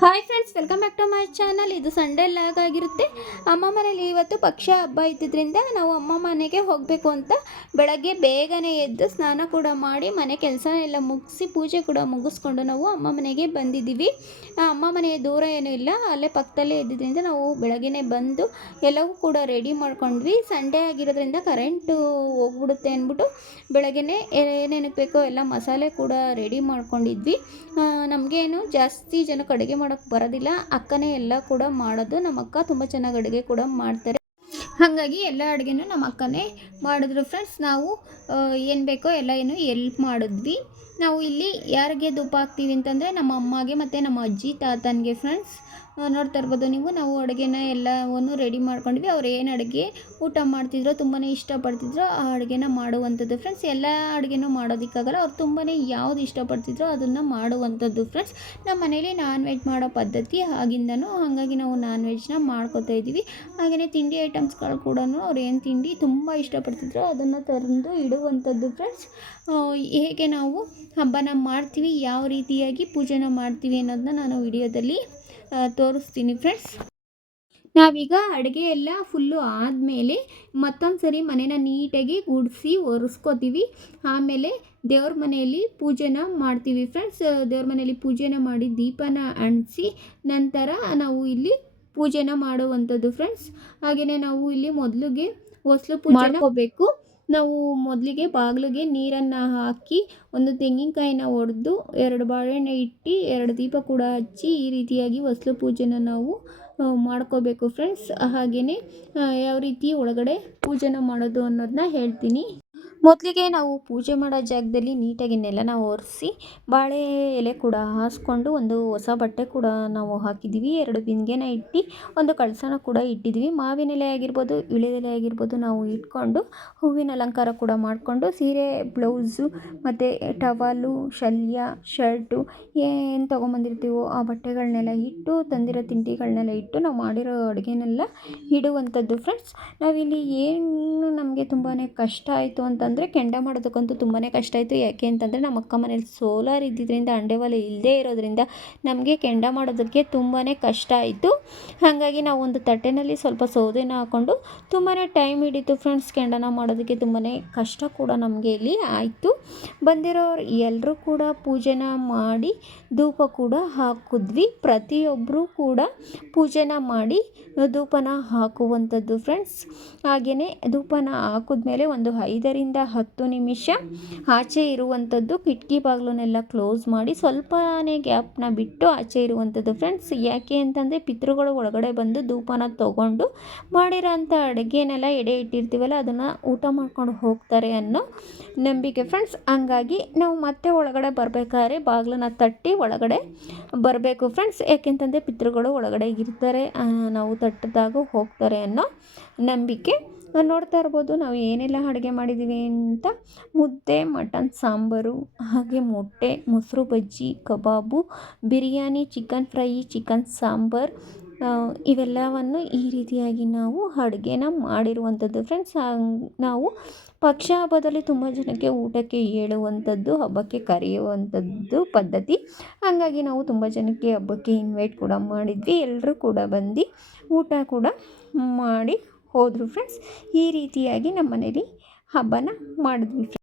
Hi friends, welcome back to my channel. ಇದು Sunday log ಆಗಿರುತ್ತೆ. ಅಮ್ಮ ಮನೇಲಿ ಇವತ್ತು ಪಕ್ಷ ಹಬ್ಬ ಇದ್ದಿದ್ದರಿಂದ ನಾವು ಅಮ್ಮ ಮನೆಗೆ ಹೋಗಬೇಕು ಅಂತ ಬೆಳಗ್ಗೆ ಬೇಗನೆ ಎದ್ದು ಸ್ನಾನ ಕೂಡ ಮಾಡಿ ಮನೆ ಕೆಲಸ ಎಲ್ಲ ಮುಗಿಸಿ ಪೂಜೆ ಕೂಡ ಮುಗಿಸ್ಕೊಂಡು ನಾವು ಅಮ್ಮ ಮನೆಗೆ ಬಂದಿದ್ದೀವಿ. ಅಮ್ಮ ಮನೆ ದೂರ ಏನೂ ಇಲ್ಲ, ಅಲ್ಲೇ ಪಕ್ಕದಲ್ಲೇ ಇದ್ದಿದ್ದರಿಂದ ನಾವು ಬೆಳಗ್ಗೆನೇ ಬಂದು ಎಲ್ಲವೂ ಕೂಡ ರೆಡಿ ಮಾಡ್ಕೊಂಡ್ವಿ. ಸಂಡೇ ಆಗಿರೋದ್ರಿಂದ ಕರೆಂಟು ಹೋಗ್ಬಿಡುತ್ತೆ ಅಂದ್ಬಿಟ್ಟು ಬೆಳಗ್ಗೆನೇ ಏನೇನಕ್ಕೆ ಬೇಕೋ ಎಲ್ಲ ಮಸಾಲೆ ಕೂಡ ರೆಡಿ ಮಾಡ್ಕೊಂಡಿದ್ವಿ. ನಮಗೇನು ಜಾಸ್ತಿ ಜನಕ್ಕೆ ಅಡುಗೆ ಮಾಡೋಕ್ಕೆ ಬರೋದಿಲ್ಲ, ಅಕ್ಕನೇ ಎಲ್ಲ ಕೂಡ ಮಾಡೋದು. ನಮ್ಮ ಅಕ್ಕ ತುಂಬ ಚೆನ್ನಾಗಿ ಅಡುಗೆ ಕೂಡ ಮಾಡ್ತಾರೆ, ಹಾಗಾಗಿ ಎಲ್ಲ ಅಡುಗೆನೂ ನಮ್ಮ ಅಕ್ಕನೇ ಮಾಡಿದ್ರು ಫ್ರೆಂಡ್ಸ್. ನಾವು ಏನು ಬೇಕೋ ಎಲ್ಲ ಎಲ್ಪ್ ಮಾಡಿದ್ವಿ. ನಾವು ಇಲ್ಲಿ ಯಾರಿಗೆ ಧೂಪ ಹಾಕ್ತೀವಿ ಅಂತಂದರೆ ನಮ್ಮ ಅಮ್ಮಗೆ ಮತ್ತು ನಮ್ಮ ಅಜ್ಜಿ ತಾತನಿಗೆ ಫ್ರೆಂಡ್ಸ್. ನೋಡ್ತಾ ಇರ್ಬೋದು ನೀವು, ನಾವು ಅಡುಗೆನ ಎಲ್ಲವನ್ನು ರೆಡಿ ಮಾಡ್ಕೊಂಡ್ವಿ. ಅವ್ರು ಏನು ಅಡುಗೆ ಊಟ ಮಾಡ್ತಿದ್ರೋ ತುಂಬಾ ಇಷ್ಟಪಡ್ತಿದ್ರು ಆ ಅಡುಗೆನ ಮಾಡುವಂಥದ್ದು ಫ್ರೆಂಡ್ಸ್. ಎಲ್ಲ ಅಡುಗೆನೂ ಮಾಡೋದಕ್ಕಾಗಲ್ಲ, ಅವ್ರು ತುಂಬಾ ಯಾವುದು ಇಷ್ಟಪಡ್ತಿದ್ರೋ ಅದನ್ನು ಮಾಡುವಂಥದ್ದು ಫ್ರೆಂಡ್ಸ್. ನಮ್ಮ ಮನೇಲಿ ನಾನ್ ವೆಜ್ ಮಾಡೋ ಪದ್ಧತಿ ಆಗಿಂದನೂ, ಹಾಗಾಗಿ ನಾವು ನಾನ್ ವೆಜ್ನ ಮಾಡ್ಕೊತಾ ಇದ್ದೀವಿ. ಹಾಗೆಯೇ ತಿಂಡಿ ಐಟಮ್ಸ್ಗಳು ಕೂಡ ಅವ್ರು ಏನು ತಿಂಡಿ ತುಂಬ ಇಷ್ಟಪಡ್ತಿದ್ರೋ ಅದನ್ನು ತಂದು ಇಡುವಂಥದ್ದು ಫ್ರೆಂಡ್ಸ್. ಹೇಗೆ ನಾವು ಹಬ್ಬನ ಮಾಡ್ತೀವಿ, ಯಾವ ರೀತಿಯಾಗಿ ಪೂಜೆನ ಮಾಡ್ತೀವಿ ಅನ್ನೋದನ್ನ ನಾನು ವಿಡಿಯೋದಲ್ಲಿ ತೋರಿಸ್ತೀನಿ ಫ್ರೆಂಡ್ಸ್. ನಾವೀಗ ಅಡುಗೆ ಎಲ್ಲ ಫುಲ್ಲು ಆದಮೇಲೆ ಮತ್ತೊಂದು ಸರಿ ಮನೇನ ನೀಟಾಗಿ ಗುಡಿಸಿ ಒರೆಸ್ಕೋತೀವಿ. ಆಮೇಲೆ ದೇವ್ರ ಮನೆಯಲ್ಲಿ ಪೂಜೆನ ಮಾಡ್ತೀವಿ ಫ್ರೆಂಡ್ಸ್. ದೇವ್ರ ಮನೆಯಲ್ಲಿ ಪೂಜೆನ ಮಾಡಿ ದೀಪನ ಅಂಟಿಸಿ ನಂತರ ನಾವು ಇಲ್ಲಿ ಪೂಜೆನ ಮಾಡುವಂಥದ್ದು ಫ್ರೆಂಡ್ಸ್. ಹಾಗೆಯೇ ನಾವು ಇಲ್ಲಿ ಮೊದಲಿಗೆ ಹೊಸ್ಲು ಪೂಜೆ ಮಾಡ್ಕೋಬೇಕು. ನಾವು ಮೊದಲಿಗೆ ಬಾಗಿಲಿಗೆ ನೀರನ್ನು ಹಾಕಿ ಒಂದು ತೆಂಗಿನಕಾಯಿನ ಒಡೆದು 2 ಬಾಳೆಹಣ್ಣು ಇಟ್ಟು 2 ದೀಪ ಕೂಡ ಹಚ್ಚಿ ಈ ರೀತಿಯಾಗಿ ಹೊಸ್ಲು ಪೂಜೆನ ನಾವು ಮಾಡ್ಕೋಬೇಕು ಫ್ರೆಂಡ್ಸ್. ಹಾಗೆಯೇ ಯಾವ ರೀತಿ ಒಳಗಡೆ ಪೂಜೆನ ಮಾಡೋದು ಅನ್ನೋದನ್ನ ಹೇಳ್ತೀನಿ. ಮೊದಲಿಗೆ ನಾವು ಪೂಜೆ ಮಾಡೋ ಜಾಗದಲ್ಲಿ ನೀಟಾಗಿ ನೆಲನ ಒರೆಸಿ ಬಾಳೆ ಎಲೆ ಕೂಡ ಹಾಸ್ಕೊಂಡು ಒಂದು ಹೊಸ ಬಟ್ಟೆ ಕೂಡ ನಾವು ಹಾಕಿದ್ದೀವಿ. 2 ಬಿಂದಿಗೆನ ಇಟ್ಟು ಒಂದು ಕಳಸನ ಕೂಡ ಇಟ್ಟಿದ್ದೀವಿ. ಮಾವಿನ ಎಲೆ ಆಗಿರ್ಬೋದು, ವಿಳೆದೆಲೆ ಆಗಿರ್ಬೋದು ನಾವು ಇಟ್ಕೊಂಡು ಹೂವಿನ ಅಲಂಕಾರ ಕೂಡ ಮಾಡಿಕೊಂಡು ಸೀರೆ, ಬ್ಲೌಸು ಮತ್ತು ಟವಲು, ಶಲ್ಯ, ಶರ್ಟು ಏನು ತೊಗೊಂಬಂದಿರ್ತೀವೋ ಆ ಬಟ್ಟೆಗಳನ್ನೆಲ್ಲ ಇಟ್ಟು, ತಂದಿರೋ ತಿಂಡಿಗಳನ್ನೆಲ್ಲ ಇಟ್ಟು ನಾವು ಮಾಡಿರೋ ಅಡುಗೆನೆಲ್ಲ ಇಡುವಂಥದ್ದು ಫ್ರೆಂಡ್ಸ್. ನಾವಿಲ್ಲಿ ಏನು ನಮಗೆ ತುಂಬಾ ಕಷ್ಟ ಆಯಿತು ಅಂತಂದರೆ ಕೆಂಡ ಮಾಡೋದಕ್ಕಂತೂ ತುಂಬಾ ಕಷ್ಟ ಆಯಿತು. ಯಾಕೆ ಅಂತಂದರೆ ನಮ್ಮ ಅಕ್ಕ ಮನೇಲಿ ಸೋಲಾರ್ ಇದ್ದಿದ್ದರಿಂದ, ಅಂಡೆ ಒಲೆ ಇಲ್ಲದೇ ಇರೋದ್ರಿಂದ ನಮಗೆ ಕೆಂಡ ಮಾಡೋದಕ್ಕೆ ತುಂಬಾ ಕಷ್ಟ ಆಯಿತು. ಹಾಗಾಗಿ ನಾವು ಒಂದು ತಟ್ಟೆನಲ್ಲಿ ಸ್ವಲ್ಪ ಸೌದೆನ ಹಾಕ್ಕೊಂಡು ತುಂಬಾ ಟೈಮ್ ಹಿಡಿತು ಫ್ರೆಂಡ್ಸ್. ಕೆಂಡನ ಮಾಡೋದಕ್ಕೆ ತುಂಬಾ ಕಷ್ಟ ಕೂಡ ನಮಗೆ ಇಲ್ಲಿ ಆಯಿತು. ಬಂದಿರೋರು ಎಲ್ಲರೂ ಕೂಡ ಪೂಜೆನ ಮಾಡಿ ಧೂಪ ಕೂಡ ಹಾಕಿದ್ವಿ. ಪ್ರತಿಯೊಬ್ಬರೂ ಕೂಡ ಪೂಜೆನ ಮಾಡಿ ಧೂಪನ ಹಾಕುವಂಥದ್ದು ಫ್ರೆಂಡ್ಸ್. ಹಾಗೆಯೇ ಧೂಪನ ಹಾಕಿದ್ಮೇಲೆ ಒಂದು 5 ರಿಂದ 10 ನಿಮಿಷ ಆಚೆ ಇರುವಂಥದ್ದು, ಕಿಟಕಿ ಬಾಗಿಲನ್ನೆಲ್ಲ ಕ್ಲೋಸ್ ಮಾಡಿ ಸ್ವಲ್ಪನೇ ಗ್ಯಾಪ್ನ ಬಿಟ್ಟು ಆಚೆ ಇರುವಂಥದ್ದು ಫ್ರೆಂಡ್ಸ್. ಯಾಕೆ ಅಂತಂದರೆ ಪಿತೃಗಳು ಒಳಗಡೆ ಬಂದು ಧೂಪನ ತೊಗೊಂಡು ಮಾಡಿರೋ ಅಂಥ ಅಡುಗೆನೆಲ್ಲ ಎಡೆ ಇಟ್ಟಿರ್ತೀವಲ್ಲ ಅದನ್ನು ಊಟ ಮಾಡ್ಕೊಂಡು ಹೋಗ್ತಾರೆ ಅನ್ನೋ ನಂಬಿಕೆ ಫ್ರೆಂಡ್ಸ್. ಹಂಗಾಗಿ ನಾವು ಮತ್ತೆ ಒಳಗಡೆ ಬರಬೇಕಾದ್ರೆ ಬಾಗಿಲನ್ನ ತಟ್ಟಿ ಒಳಗಡೆ ಬರಬೇಕು ಫ್ರೆಂಡ್ಸ್. ಯಾಕೆಂತಂದರೆ ಪಿತೃಗಳು ಒಳಗಡೆ ಇರ್ತಾರೆ, ನಾವು ತಟ್ಟಿದಾಗ ಹೋಗ್ತಾರೆ ಅನ್ನೋ ನಂಬಿಕೆ. ನೋಡ್ತಾ ಇರ್ಬೋದು ನಾವು ಏನೆಲ್ಲ ಅಡುಗೆ ಮಾಡಿದ್ದೀವಿ ಅಂತ. ಮುದ್ದೆ, ಮಟನ್ ಸಾಂಬಾರು, ಹಾಗೆ ಮೊಟ್ಟೆ, ಮೊಸರು ಬಜ್ಜಿ, ಕಬಾಬು, biryani, chicken fry, chicken sambar, ಇವೆಲ್ಲವನ್ನು ಈ ರೀತಿಯಾಗಿ ನಾವು ಅಡುಗೆನ ಮಾಡಿರುವಂಥದ್ದು ಫ್ರೆಂಡ್ಸ್. ನಾವು ಪಕ್ಷ ಹಬ್ಬದಲ್ಲಿ ತುಂಬ ಜನಕ್ಕೆ ಊಟಕ್ಕೆ ಹೇಳುವಂಥದ್ದು, ಹಬ್ಬಕ್ಕೆ ಕರೆಯುವಂಥದ್ದು ಪದ್ಧತಿ. ಹಾಗಾಗಿ ನಾವು ತುಂಬ ಜನಕ್ಕೆ ಹಬ್ಬಕ್ಕೆ ಇನ್ವೈಟ್ ಕೂಡ ಮಾಡಿದ್ವಿ. ಎಲ್ಲರೂ ಕೂಡ ಬಂದು ಊಟ ಕೂಡ ಮಾಡಿ ಹೋದರು ಫ್ರೆಂಡ್ಸ್. ಈ ರೀತಿಯಾಗಿ ನಮ್ಮ ಮನೇಲಿ ಹಬ್ಬನ ಮಾಡಿದ್ವಿ ಫ್ರೆಂಡ್ಸ್.